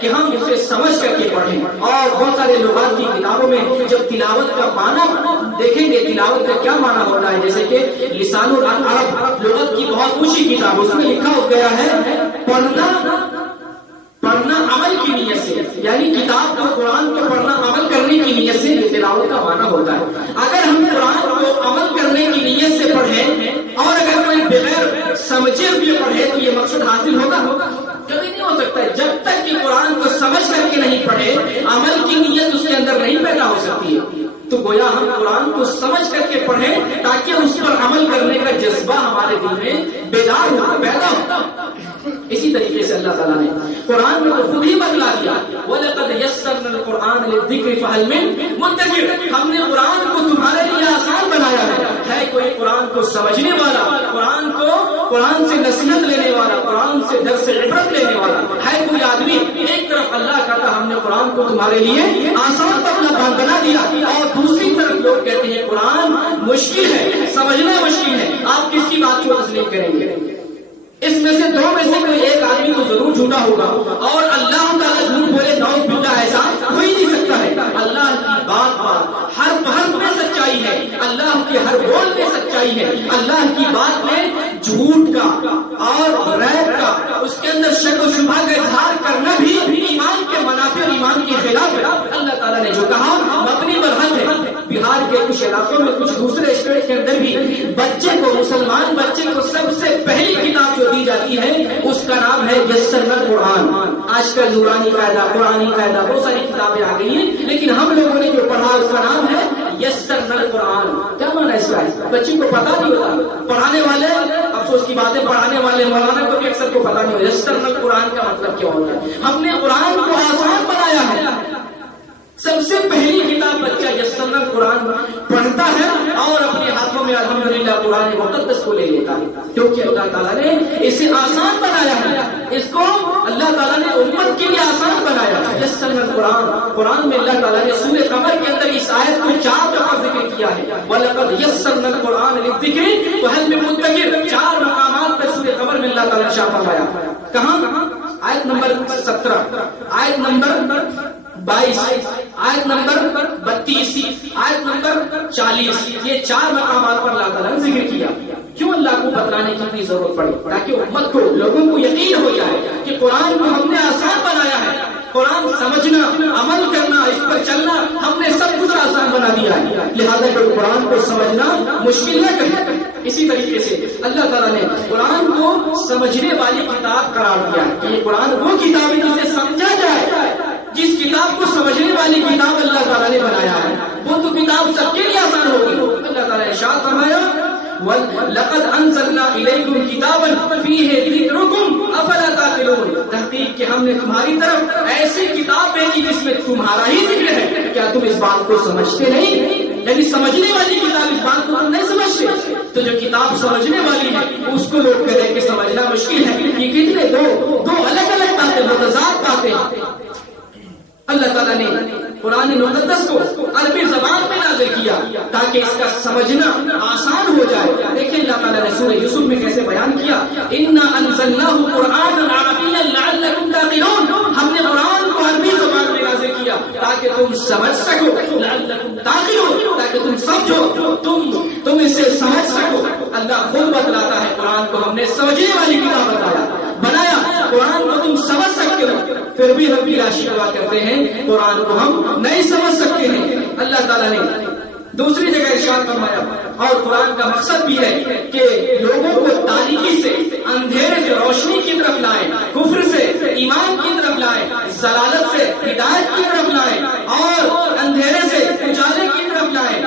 کہ ہم اسے سمجھ کر کے پڑھیں، اور بہت سارے لغات کی کتابوں میں جب تلاوت کا معنی دیکھیں گے تلاوت کا کیا معنی ہوتا ہے، جیسے کہ لسان العرب لغت کی بہت اونچی کتاب، اس میں لکھا گیا ہے پڑھنا عمل کی نیت سے، یعنی کتاب کو قرآن کو پڑھنا عمل کرنے کی نیت سے یہ تلاوت کا معنی ہوتا ہے۔ اگر ہم قرآن کو عمل کرنے کی نیت سے پڑھیں اور اگر کوئی بغیر سمجھے ہوئے پڑھے تو یہ مقصد حاصل ہوگا؟ کبھی نہیں ہو سکتا ہے۔ جب تک کہ قرآن کو سمجھ کر کے نہیں پڑھے عمل کی نیت اس کے اندر نہیں پیدا ہو سکتی ہے۔ تو گویا ہم قرآن کو سمجھ کر کے پڑھیں تاکہ اس پر عمل کرنے کا جذبہ ہمارے دل میں بیدار ہو، پیدا ہو۔ اسی طریقے سے اللہ تعالیٰ نے قرآن میں خود ہی بدلا دیا، وَلَقَدْ يَسَّرْنَا الْقُرْآنَ لِلذِّكْرِ فَهَلْ مِن مُدَّكِرٍ، ہم نے قرآن کو تمہارے لیے آسان بنایا ہے کوئی قرآن کو سمجھنے والا، قرآن سے نصیحت لینے والا، قرآن سے درس عبرت لینے والا ہے کوئی آدمی؟ ایک طرف اللہ کہتا ہم نے قرآن کو تمہارے لیے آسان بنا دیا، اور دوسری طرف لوگ کہتے ہیں قرآن مشکل ہے، سمجھنا مشکل ہے۔ آپ کس کی بات کو تسلیم کریں گے؟ اس میں سے دو میں سے کوئی ایک آدمی تو ضرور جھوٹا ہوگا، اور اللہ تعالیٰ جھوٹ بولے نعوذ باللہ ایسا ہو ہی نہیں سکتا ہے۔ اللہ کی بات ہر میں سچائی ہے، اللہ کے ہر بول میں سچائی ہے، اللہ کی بات میں جھوٹ کا اور ریب کا، اس کے اندر شک و شبہ کا اظہار کرنا بھی ایمان کے منافع اور ایمان کے خلاف ہے۔ اللہ تعالیٰ نے جو کہا مبنی پر حق ہے۔ بہار کے کچھ علاقوں میں کچھ دوسرے اسٹیٹ کے اندر بھی بچے کو، مسلمان بچے کو سب سے پہلی کتاب جو دی جاتی ہے اس کا نام ہے یسرنا القرآن۔ آج کل نورانی قاعدہ، قرآنی قاعدہ، بہت ساری کتابیں آ گئی ہیں، لیکن ہم لوگوں نے جو پڑھا اس کا نام ہے یسرنا القرآن۔ کیا مانا اس کا؟ بچے کو پتا نہیں ہوتا، پڑھانے والے افسوس کی باتیں، پڑھانے والے مولانا کو بھی اکثر کو پتا نہیں ہوتا یسرنا القرآن کا مطلب کیا ہوتا ہے۔ ہم نے قرآن کو آسان بنایا ہے۔ سب سے پہلی کتاب بچہ یسرنا القرآن پڑھتا ہے اور اپنے ہاتھوں میں الحمدللہ قرآن مقدس کو لے لیتا ہے، کیونکہ اللہ تعالیٰ نے اسے آسان بنایا ہے۔ اس کو اللہ تعالیٰ نے امت کے لیے آسان بنایا ہے۔ یسرنا القرآن، قرآن میں اللہ تعالیٰ نے سورہ قمر کے اندر اس آیت کو 4 دفعہ ذکر کیا ہے، وَلَقَدْ يَسَّرْنَا الْقُرْآنَ لِلذِّكْرِ فَهَلْ مِن مُدَّكِرٍ۔ 4 مقامات پر سورہ قمر میں اللہ تعالیٰ نے ارشاد فرمایا۔ کہاں؟ آیت نمبر 17، آیت نمبر 22، آیت نمبر 32، آیت نمبر 40، یہ 4 مقامات پر اللہ تعالیٰ نے ذکر کیا۔ کیوں اللہ کو بتلانے کی اتنی ضرورت پڑی؟ تاکہ امت کو، لوگوں کو یقین ہو جائے کہ قرآن کو ہم نے آسان بنایا ہے۔ قرآن سمجھنا، عمل کرنا، اس پر چلنا ہم نے سب کچھ آسان بنا دیا ہے، لہذا کہ قرآن کو سمجھنا مشکل نہ کرے۔ اسی طریقے سے اللہ تعالیٰ نے قرآن کو سمجھنے والی کتاب قرار دیا کہ یہ قرآن وہ کتاب ہے جسے سمجھا جائے۔ جس کتاب کو سمجھنے والی کتاب اللہ تعالیٰ نے بنایا ہے وہ تو کتاب سب کے لیے آسان ہوگی۔ اللہ تعالیٰ نے ارشاد فرمایا وَلَقَدْ أَنزَلْنَا إِلَيْكُمْ كِتَابًا فِيهِ ذِكْرُكُمْ أَفَلَا تَعْقِلُونَ، تحقیق کہ ہم نے تمہاری طرف ایسی کتاب بھیجی جس میں تمہارا ہی ذکر ہے، کیا تم اس بات کو سمجھتے نہیں؟ یعنی سمجھنے والی کتاب، اس بات کو تم نہیں سمجھتے۔ تو جو کتاب سمجھنے والی ہے اس کو لوگ کہتے ہیں کہ سمجھنا مشکل ہے۔ یہ کتنے دو الگ الگ باتیں، متضاد باتیں۔ اللہ تعالیٰ نے قرآن مقدس کو عربی زبان میں نازل کیا تاکہ اس کا سمجھنا آسان ہو جائے۔ دیکھیں اللہ تعالیٰ نے سورہ یوسف میں کیسے بیان کیا، اِنَّا أَنزَلْنَاهُ قُرْآنًا عَرَبِيًّا لَعَلَّكُمْ تَعْقِلُونَ، ہم نے قرآن کو عربی زبان میں نازل کیا تاکہ تم سمجھ سکو، لَعَلَّكُمْ تَعْقِلُونَ، تاکہ تم سمجھو، تم اسے سمجھ سکو۔ اللہ خود بتلاتا ہے قرآن کو ہم نے سمجھنے والی کتاب بنایا، قرآن کو تم سمجھ سکتے ہو، پھر بھی ہم بھی راشی دعا کرتے ہیں قرآن کو ہم نہیں سمجھ سکتے ہیں۔ اللہ تعالیٰ نے دوسری جگہ ارشاد فرمایا، اور قرآن کا مقصد بھی ہے کہ لوگوں کو تاریکی سے، اندھیرے سے روشنی کی طرف لائے، کفر سے ایمان کی طرف لائے، ضلالت سے ہدایت کی طرف لائے، اور اندھیرے سے اجالے کی طرف لائے،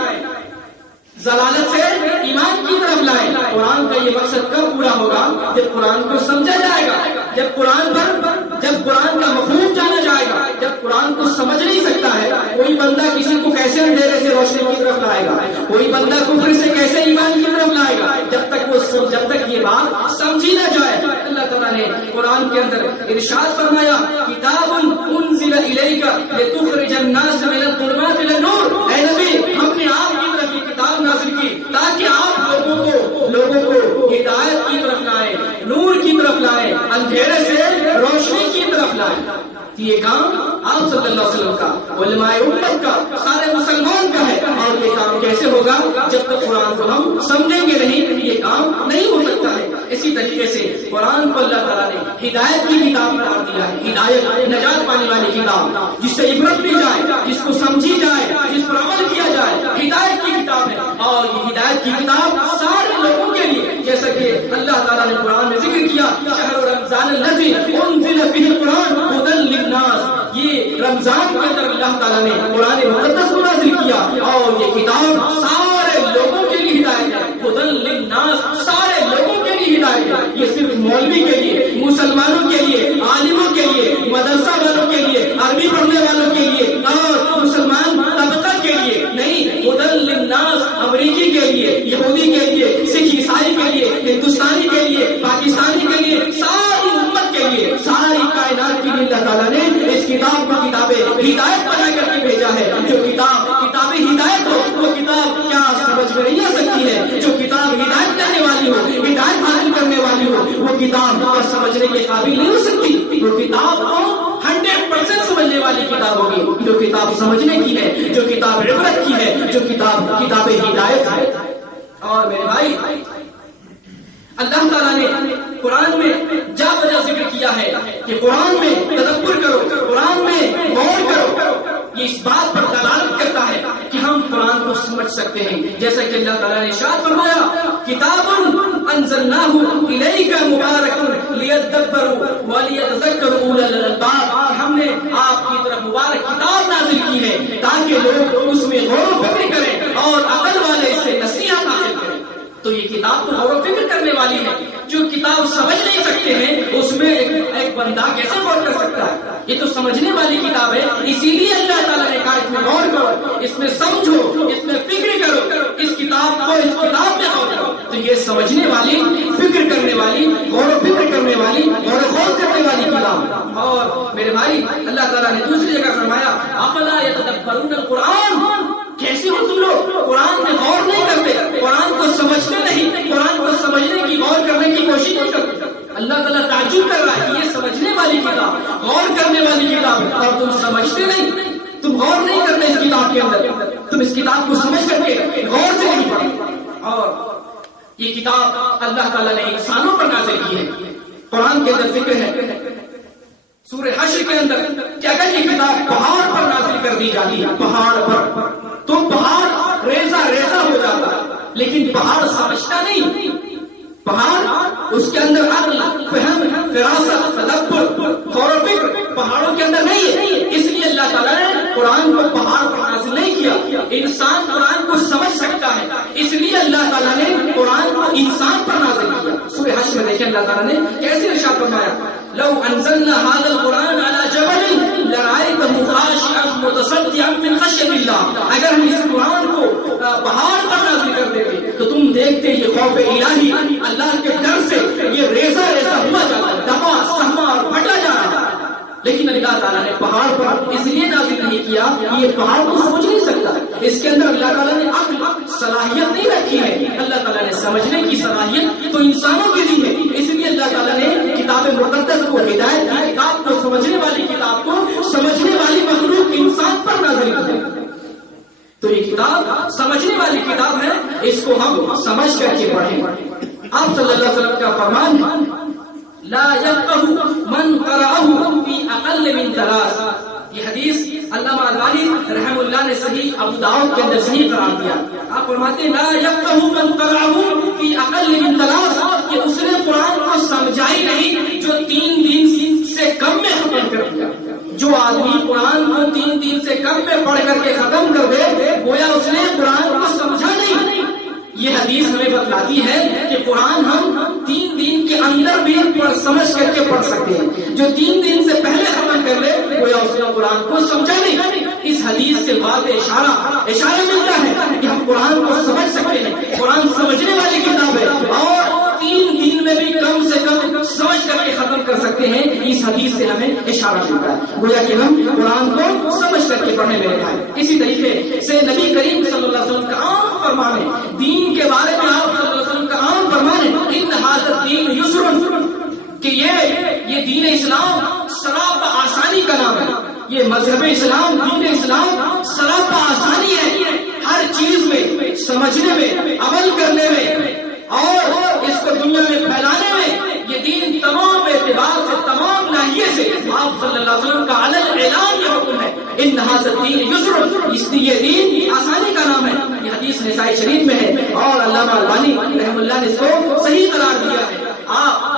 ضلالت سے ایمان کی طرف لائے۔ قرآن کا یہ مقصد کب پورا ہوگا؟ جب قرآن کو سمجھا جائے گا، جب قرآن کا مفہوم جانا جائے گا۔ جب قرآن کو سمجھ نہیں سکتا ہے کوئی بندہ کسی کو کیسے اندھیرے سے روشنی کی طرف لائے گا، کوئی بندہ کفر سے کیسے ایمان کی طرف لائے گا، جب تک یہ بات سمجھی نہ جائے۔ اللہ تعالیٰ نے قرآن کے اندر ارشاد فرمایا، کتاب انزل الیک لتخرج الناس من الظلمات الى النور، اے نبی ہم نے آپ کی طرف یہ کتاب نازل کی تاکہ آپ لوگوں کو ہدایت کی طرف لائے، نور کی طرف لائے، اندھیرے سے روشنی کی طرف لائے۔ یہ کام آپ صلی اللہ علیہ وسلم کا، علماء امت کا، سارے مسلمان کا ہے. اور یہ کام کیسے ہوگا؟ جب تک قرآن کو ہم سمجھیں گے نہیں یہ کام نہیں ہو سکتا ہے. اسی طریقے سے قرآن کو اللہ تعالیٰ نے ہدایت کی کتاب قرار دیا ہے. ہدایت نجات پانے والی کتاب، جس سے عبرت لی جائے، جس کو سمجھی جائے، جس پر عمل کیا جائے، ہدایت کی کتاب ہے. اور یہ ہدایت کی کتاب سارے لوگوں کے لیے، جیسا کہ اللہ تعالیٰ نے قرآن میں ذکر کیا، شہر رمضان الذی انزل فیہ القرآن ھدی للناس. یہ رمضان کے اندر اللہ تعالیٰ نے قرآن مقدس کو نازل کیا اور یہ کتاب سارے لوگوں کے لیے ہدایت ہے. ھدی للناس، سارے لوگوں کے لیے ہدایت ہے. یہ صرف مولوی کے لیے، مسلمانوں کے لیے، عالموں کے لیے، مدرسہ والوں کے لیے، عربی پڑھنے والوں کے لیے اور مسلمان طبقہ کے لیے نہیں. ھدی للناس، امریکی کے لیے، یہودی کے لیے، سکھ عیسائی کے لیے، ہندوستانی کے لیے، پاکستانی کے لیے، ساری امت کے لیے، ساری کائنات کے لیے اللہ تعالیٰ نے اس کتاب کو کتاب ہدایت بنا کر کے بھیجا ہے. جو کتاب ہدایت ہو وہ کتاب کیا سمجھ میں نہیں آ سکتی ہے. جو کتاب ہدایت کرنے والی ہو، ہدایت حاصل کرنے والی ہو، وہ کتاب سمجھنے کے قابل نہیں ہو سکتی. وہ کتاب کو 100% سمجھنے والی کتاب ہوگی جو کتاب سمجھنے کی ہے، جو کتاب عبرت کی ہے، جو کتاب ہدایت ہے. اور میرے بھائی، اللہ تعالیٰ نے قرآن میں جا بجا ذکر کیا ہے کہ قرآن میں تدبر کرو، قرآن میں غور کرو. یہ اس بات پر دلالت کرتا ہے کہ ہم قرآن کو سمجھ سکتے ہیں. جیسا کہ اللہ تعالیٰ نے ارشاد فرمایا، کتاب انزلناہ الیک مبارک لیدبروا ولیتذکروا اولو الالباب. ہم نے آپ کی طرف مبارک کتاب نازل کی ہے تاکہ لوگ اس میں غور و فکر کریں اور عقل والے اس سے نصیحت حاصل کریں. تو یہ کتاب تو غور و فکر کرنے والی ہے. جو کتاب سمجھ نہیں سکتے ہیں اس میں ایک بندہ کیسے غور کر سکتا ہے؟ یہ تو سمجھنے والی کتاب ہے. اسی لیے اللہ تعالیٰ نے کہا اس میں غور کرو، اس میں سمجھو، اس میں فکر کرو، اس کتاب میں غور کرو. تو یہ سمجھنے والی، فکر کرنے والی، غور و فکر کرنے والی، غور و خوض کرنے والی کتاب. اور میرے بھائی، اللہ تعالیٰ نے دوسری جگہ فرمایا، افلا یتدبرون القرآن. کیسے ہو تم لوگ قرآن میں غور نہیں کرتے، قرآن کو سمجھتے نہیں، قرآن کو سمجھنے کی، غور کرنے کی کوشش نہیں کرتے. اللہ تعالیٰ تعجب کر رہا ہے کہ یہ سمجھنے والی کتاب، غور کرنے والی کتاب، اور تم سمجھتے نہیں، تم غور نہیں کرتے اس کتاب کے اندر، تم اس کتاب کو سمجھ کر کے غور سے نہیں پڑھتے. اور یہ کتاب اللہ تعالیٰ نے انسانوں پر نازل کی ہے. قرآن کے اندر ذکر ہے سورہ حشر کے اندر کہ اگر یہ کتاب پہاڑ پر نازل کر دی جاتی ہے، پہاڑ پر، تو پہاڑ ریزہ ریزہ ہو جاتا ہے. لیکن پہاڑ سمجھتا نہیں. پہاڑ اس کے اندر عقل، فہم، فراست، تدبر، غور و فکر پہاڑوں کے اندر نہیں ہے. اس لیے اللہ تعالیٰ نے قرآن کو پہاڑ پر نازل نہیں کیا. انسان قرآن کو سمجھ سکتا ہے، اس لیے اللہ تعالیٰ نے قرآن کو انسان پر نازل کیا. سورہ حشر میں دیکھیں اللہ تعالیٰ نے کیسے ارشاد فرمایا، لو انزلنا هذا القرآن على جبل لرأيته خاشعا متصدعا من خشية الله. اگر ہم اس قرآن کو پہاڑ پر نازل کر دیتے تو تم دیکھتے یہ خوف الہی، اللہ کے ڈر سے یہ ریزہ ریزہ ہوا جاتا ہے، دبا سہما اور پھٹا جا رہا ہے. لیکن اللہ تعالیٰ نے پہاڑ پر اس لیے نازل نہیں کیا کہ یہ پہاڑ کو سمجھ نہیں سکتا. اس کے اندر اللہ تعالیٰ نے عقل، صلاحیت نہیں رکھی ہے. اللہ تعالیٰ نے سمجھنے کی صلاحیت تو انسانوں کے لیے ہے. اس لیے اللہ تعالیٰ نے کتاب مقدس کو، ہدایت کی کتاب کو، سمجھنے والی کتاب کو سمجھنے والی مخلوق انسان پر نازل کی. تو یہ کتاب سمجھنے والی کتاب ہے، اس کو ہم سمجھ کر کے پڑھیں. آپ صلی اللہ علیہ وسلم کا فرمان ہے، لا يفقه من قرأه في اقل من 3. یہ حدیث علامہ البانی رحم اللہ نے صحیح ابو داؤد کے اندر صحیح قرار دیا. آپ فرماتے ہیں لا يفقه من قرأه في اقل من 3، کہ اس نے قرآن کو سمجھا ہی نہیں جو 3 دن سے کم میں ختم کر دیا. جو آدمی قرآن کو 3 دن سے کم میں پڑھ کر کے ختم کر دے، گویا اس نے قرآن کو سمجھا نہیں. یہ حدیث ہمیں بتلاتی ہے کہ قرآن ہم 3 دن کے اندر بھی سمجھ کر کے پڑھ سکتے ہیں. جو 3 دن سے پہلے ختم کر لے گویا اس نے قرآن کو سمجھا نہیں. اس حدیث سے بات اشارہ ملتا ہے کہ ہم قرآن کو سمجھ سکتے ہیں. قرآن سمجھنے والی کتاب ہے اور 3 دن میں بھی کم سے کم سمجھ کر کے ختم کر سکتے ہیں. اس حدیث سے ہمیں اشارہ ملتا ہے گویا کہ ہم قرآن کو سمجھ کر کے پڑھنے میرے بھائی. اسی طریقے سے نبی کریم صلی اللہ علیہ وسلم کا عام فرمان ہے دین کے بارے میں. آپ صلی اللہ علیہ وسلم کا عام فرمان ہے ان ھذا الدین یسر، کہ یہ دین اسلام سراپا آسانی کا نام ہے. یہ مذہب اسلام، دین اسلام سراپا آسانی ہے ہر چیز میں، سمجھنے میں، عمل کرنے میں اور اس کو دنیا میں پھیلانے میں. یہ دین تمام اعتبار سے، تمام ناحیے سے آپ صلی اللہ علیہ وسلم کا علل اعلان یہ حکم ہے، ان ھذا الدین یسر، اس لیے یہ دین آسانی کا نام ہے. یہ حدیث نسائی شریف میں ہے اور علامہ البانی رحم اللہ نے اس کو صحیح قرار دیا ہے.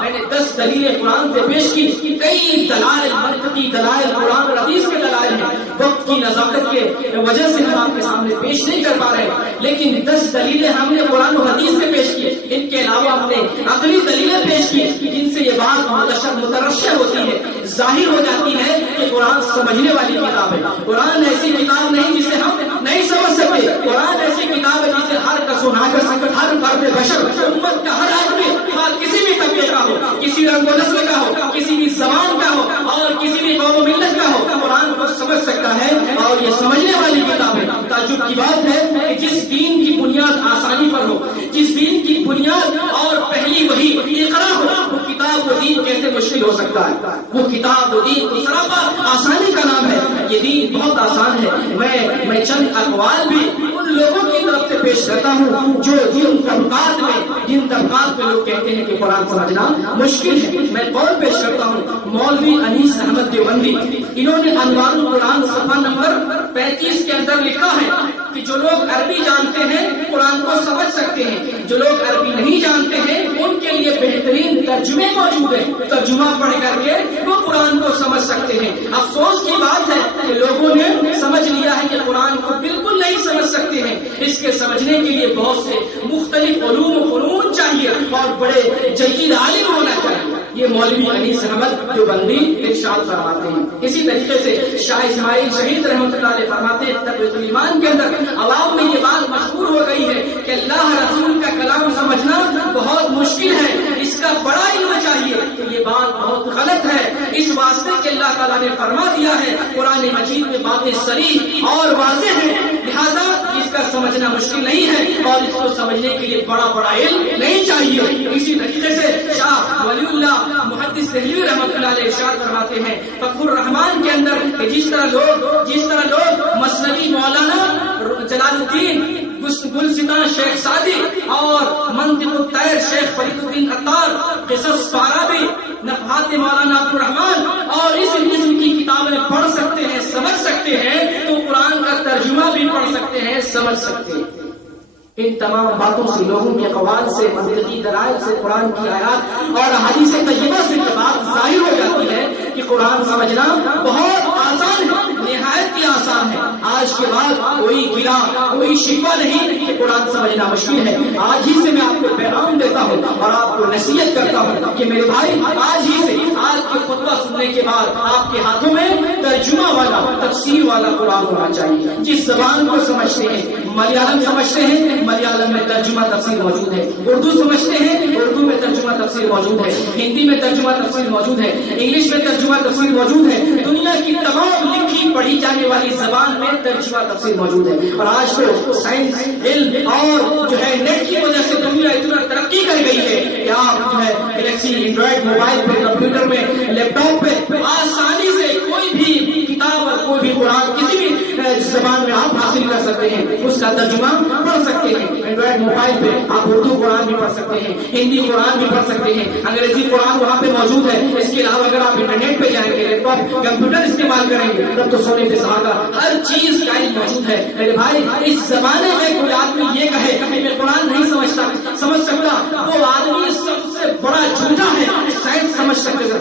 میں نے 10 دلیلیں قرآن سے پیش کی، کئی دلائل، منطقی دلائل قرآن اور حدیث کے دلائل ہیں. وقت کی نزاکت کے وجہ سے ہم آپ کے سامنے پیش نہیں کر پا رہے ہیں، لیکن 10 دلیلیں ہم نے قرآن اور حدیث سے پیش کی. ان کے علاوہ ہم نے عقلی دلیلیں پیش کی جن سے یہ بات مترشح ہوتی ہے، ظاہر ہو جاتی ہے کہ قرآن سمجھنے والی کتاب ہے. قرآن ایسی کتاب نہیں جسے ہم نہیں سمجھ سکتے. قرآن ایسی کتاب ہے جسے ہر کس و ناقص، ہر فرد بشر، امت کا ہر آدمی، کسی بھی طبقے کا ہو، کسی رنگ و نسل کا ہو، کسی بھی زبان کا ہو اور کسی بھی قوم و ملت کا ہو، قرآن کو سمجھ سکتا ہے اور یہ سمجھنے والی کتاب ہے. تعجب کی بات ہے کہ جس دین کی بنیاد آسانی پر ہو، جس دین کی بنیاد اور پہلی وہی اقرا ہو، وہ کتاب و دین کیسے مشکل ہو سکتا ہے؟ وہ کتاب و دین کو سراپا آسانی کا نام ہے. یہ دین بہت آسان ہے. میں چند اقوال بھی ان لوگوں کی طرف سے پیش کرتا ہوں جو جن طبقات میں لوگ کہتے ہیں کہ قرآن سمجھنا مشکل ہے. میں قول پیش کرتا ہوں مولوی انیس احمد دیوبندی، انہوں نے انوار القرآن صفحہ نمبر 35 کے اندر لکھا ہے کہ جو لوگ عربی جانتے ہیں قرآن کو سمجھ سکتے ہیں، جو لوگ عربی نہیں جانتے ہیں ان کے لیے بہترین ترجمے موجود ہیں، ترجمہ پڑھ کر کے وہ قرآن کو سمجھ سکتے ہیں. افسوس کی بات ہے کہ لوگوں نے سمجھ لیا ہے کہ قرآن کو بالکل نہیں سمجھ سکتے ہیں. اس کے سمجھنے کے لیے بہت سے مختلف علوم و فنون چاہیے اور بڑے جید عالم ہونا چاہیے. یہ مولوی انیس احمد دیوبندی ارشاد فرماتے ہیں. اسی طریقے سے شاہ اسماعیل شہید رحمۃ اللہ علیہ فرماتے ہیں تقویۃ الایمان کے اندر عوام میں یہ بات مشہور ہو گئی ہے کہ اللہ رسول کا کلام سمجھنا بہت مشکل ہے، اس کا بڑا علم چاہیے. تو یہ بات بہت غلط ہے. اس واسطے کہ اللہ تعالیٰ نے فرما دیا ہے قرآن مجید میں باتیں صریح اور واضح ہیں، لہذا اس کا سمجھنا مشکل نہیں ہے اور اس کو سمجھنے کے لیے بڑا علم نہیں چاہیے. اسی طریقے سے شاہ ولی اللہ محدث دہلوی رحمۃ اللہ علیہ ارشاد فرماتے ہیں فتح الرحمان کے اندر کہ جس طرح لوگ مثنوی مولانا جلال الدین گلستان شیخ سعدی اور منطق الطیر شیخ فرید الدین عطار، قصص فارابی، نفحات مولانا عبد الرحمان اور اس قسم کی کتابیں پڑھ سکتے ہیں، سمجھ سکتے ہیں، تو قرآن کا ترجمہ بھی پڑھ سکتے ہیں، سمجھ سکتے ہیں. ان تمام باتوں سے، لوگوں کے اقوال سے، منطقی دلائل سے، قرآن کی آیات اور حدیث طیبہ سے یہ بات ظاہر ہو جاتی ہے کہ قرآن سمجھنا بہت آسان ہے، نہایت ہی آسان ہے. آج کے بعد کوئی گلا، کوئی شکوہ نہیں کہ قرآن سمجھنا مشکل ہے. آج ہی سے میں آپ کو پیغام دیتا ہوں اور آپ کو نصیحت کرتا ہوں کہ میرے بھائی آج ہی سے، آج کے خطبہ سننے کے بعد آپ کے ہاتھوں میں ترجمہ والا، تفسیر والا قرآن ہونا چاہیے. جس زبان کو سمجھتے ہیں، ملیالم سمجھتے ہیں، ملیالم میں ترجمہ تفسیر موجود ہے. اردو سمجھتے ہیں، اردو میں ترجمہ تفسیر موجود ہے. ہندی میں ترجمہ تفسیر موجود ہے. انگلش میں ترجمہ تفسیر موجود ہے. دنیا کی تمام لکھی پڑھی جانے والی زبان میں ترجمہ تفسیر موجود ہے. اور آج تو سائنس، علم اور جو ہے نیٹ کی وجہ سے دنیا اتنا ترقی کر گئی ہے کہ آپ جو ہے گلیکسی، اینڈرائڈ موبائل پہ، کمپیوٹر میں، لیپ ٹاپ پہ آسانی سے کوئی بھی کتاب اور کوئی بھی قرآن کسی بھی زبان میں آپ حاصل کر سکتے ہیں، اس کا ترجمہ پڑھ سکتے ہیں. اینڈرائڈ موبائل پہ آپ اردو قرآن بھی پڑھ سکتے ہیں، ہندی قرآن بھی پڑھ سکتے ہیں، انگریزی قرآن وہاں پہ موجود ہے. اس کے علاوہ اگر آپ انٹرنیٹ پہ جائیں گے، لیپ ٹاپ، کمپیوٹر استعمال کریں گے، تب تو سونے پہ سہاگا، ہر چیز کا علم موجود ہے. میرے بھائی اس زمانے میں کوئی آدمی یہ کہے کہ میں قرآن نہیں سمجھ سکتا، وہ آدمی سب سے بڑا جھوٹا ہے. سائنس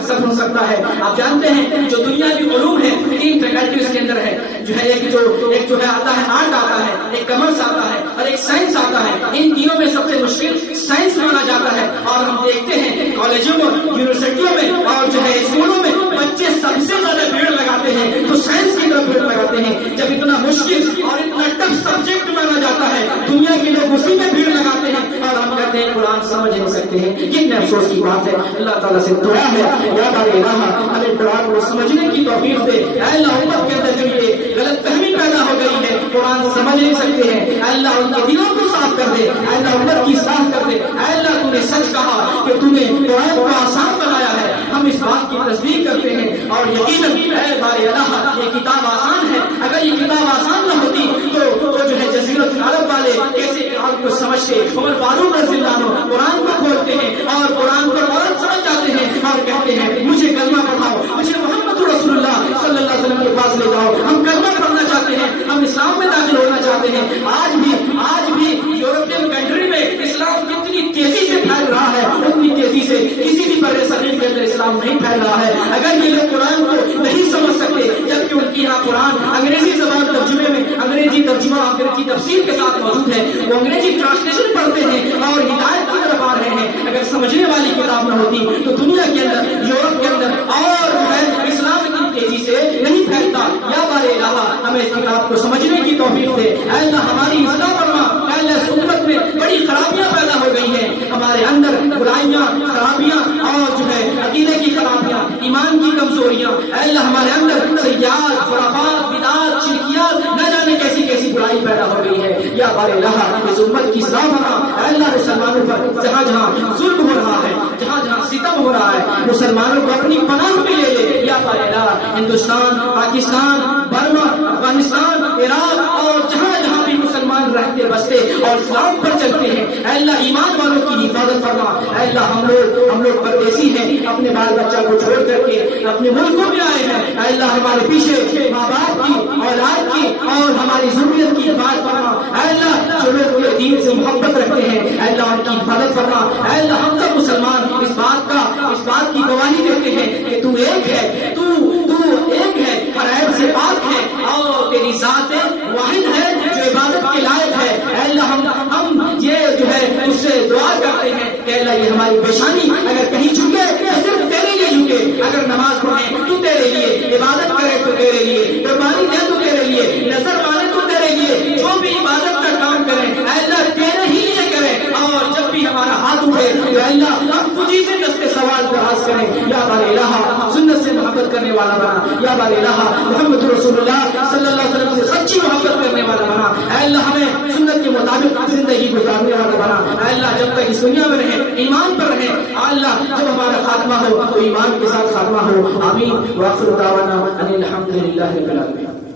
سب ہو سکتا ہے. آپ جانتے ہیں جو دنیا کی علوم ہے 3 فیکلٹیز کے اندر ہے، جو ہے ایک جو ہے آتا ہے آرٹ آتا ہے، ایک کامرس آتا ہے اور ایک سائنس آتا ہے. ان تینوں میں سب سے مشکل سائنس مانا جاتا ہے. اور ہم دیکھتے ہیں کالجوں میں، یونیورسٹیوں میں اور جو ہے اسکولوں میں بچے سب سے زیادہ بھیڑ لگاتے ہیں تو سائنس کی طرف بھیڑ لگاتے ہیں. جب اتنا مشکل اور اتنا ٹف سبجیکٹ مانا جاتا ہے، دنیا کے لوگ اسی میں بھیڑ لگاتے ہیں اور ہم کہتے ہیں قرآن سمجھ نہیں سکتے ہیں. کتنے افسوس کی بات ہے. اللہ تعالیٰ سے دعا ہے یا الہ ہمیں قرآن کو سمجھنے کی توفیق دے. اے اللہ امت کے اندر جو یہ غلط فہمی پیدا ہو گئی ہے، قرآن سمجھ نہیں سکتے ہیں، اے اللہ ان کے دلوں کو صاف کر دے. اے اللہ امت کی صاف کر دے. اے اللہ تو نے سچ کہا کہ تو نے قرآن کو آسان بنایا ہے، ہم اس اس بات کی تصدیق کرتے ہیں اور یقیناً اے بارے اللہ یہ کتاب آسان ہے، اگر یہ کتاب آسان نہ ہوتی تو جو ہے جزیرۃ العرب والے کیسے قرآن کو سمجھتے۔ عمر فاروق رضی اللہ عنہ قرآن کو کھولتے ہیں اور قرآن کو عورت سمجھ جاتے ہیں اور کہتے ہیں مجھے کلمہ پڑھاؤ، مجھے محمد رسول اللہ صلی اللہ علیہ وسلم کے پاس لے جاؤ، ہم کلمہ پڑھنا چاہتے ہیں، ہم اسلام میں داخل ہونا چاہتے ہیں۔ آج بھی یورپین کنٹری میں اسلام کتنی تیزی سے پھیل رہا ہے، اتنی تیزی سے کسی بھی بر صغیر کے اندر اسلام نہیں پھیل رہا ہے۔ اگر یہ لوگ قرآن کو نہیں سمجھ سکتے جبکہ ان کی یہاں قرآن انگریزی زبان ترجمے میں انگریزی ترجمہ انگریزی تفسیر کے ساتھ موجود ہے، وہ انگریزی ٹرانسلیشن پڑھتے ہیں اور ہدایت کی طرف آ رہے ہیں، اگر سمجھنے والی کتاب نہ ہوتی تو دنیا کے اندر یورپ کے اندر اور اسلام اتنی تیزی سے نہیں پھیلتا۔ یا بارے الہ ہمیں اس کتاب کو سمجھنے کی توفیق دے، اے اللہ ہماری اصلاح فرما، اے اللہ اس امت میں بڑی خرابیاں پیدا ہو گئی ہیں، ہمارے اندر برائیاں خرابیاں اور جو ہے عقیدے کی خرابیاں، ایمان کی کمزوریاں، اے اللہ ہمارے اندر سیاحت خرافات بدعات شرکیات نہ جانے کیسی کیسی برائی پیدا ہو گئی ہے۔ یا بارے الہ اس امت کی اصلاح فرما، اے اللہ مسلمانوں پر جہاں جہاں ظلم ہو رہا ہے، جہاں جہاں ستم ہو رہا ہے، مسلمانوں کو اپنی پناہ میں لے لے۔ یا بارے الہ ہندوستان پاکستان برما افغانستان عراق اور جہاں جہاں بھی مسلمان رہتے بستے اور اسلام پر چلتے ہیں، اے اللہ ایمان والوں کی حفاظت فرما۔ اے اللہ ہم لوگ پردیسی ہیں، اپنے بال بچہ کو چھوڑ کر کے اپنے ملکوں میں آئے ہیں، اے اللہ ہمارے پیچھے ماں باپ کی اولاد کی اور ہماری ضروریت کی حفاظت فرما۔ اے اللہ جو لوگ پورے دین سے محبت رکھتے ہیں، اے اللہ ان کی حفاظت فرما۔ اے اللہ ہم سب مسلمان اس بات کی گواہی دیتے ہیں کہ تو ایک ہے، تو ایک ہے، ہر عیب سے پاک ہے اور تیری ذات واحد ہے جو عبادت کے لائق ہے۔ اے اللہ ہم یہ جو ہے اس سے دعا کرتے ہیں کہ اللہ یہ ہماری پیشانی اگر کہیں جھکے تو صرف تیرے لیے جھکے، اگر نماز پڑھیں تو تیرے لیے، عبادت کرے تو تیرے لیے، قربانی دے تو تیرے لیے، نظر مانے تو تیرے لیے، جو بھی عبادت کا کام کریں اے اللہ تیرے ہی لیے کریں، اور جب بھی ہمارا ہاتھ اٹھے تو اللہ ہم تجھی سے دستے سوال دراز کریں۔ یا بارے الہ سنت سے محبت کرنے والا بنا، یا بارے الہ محمد رسول اللہ صلی اللہ علیہ وسلم سے سچی محبت کرنے والا بنا۔ اے اللہ ہمیں سنت کے مطابق زندگی گزارنے والا بنا۔ اے اللہ جب تک اس دنیا میں رہیں ایمان پر رہیں، اے اللہ جب ہمارا خاتمہ ہو تو ایمان کے ساتھ خاتمہ ہو۔ آمین۔ وآخر دعوانا ان الحمد للہ رب العالمین۔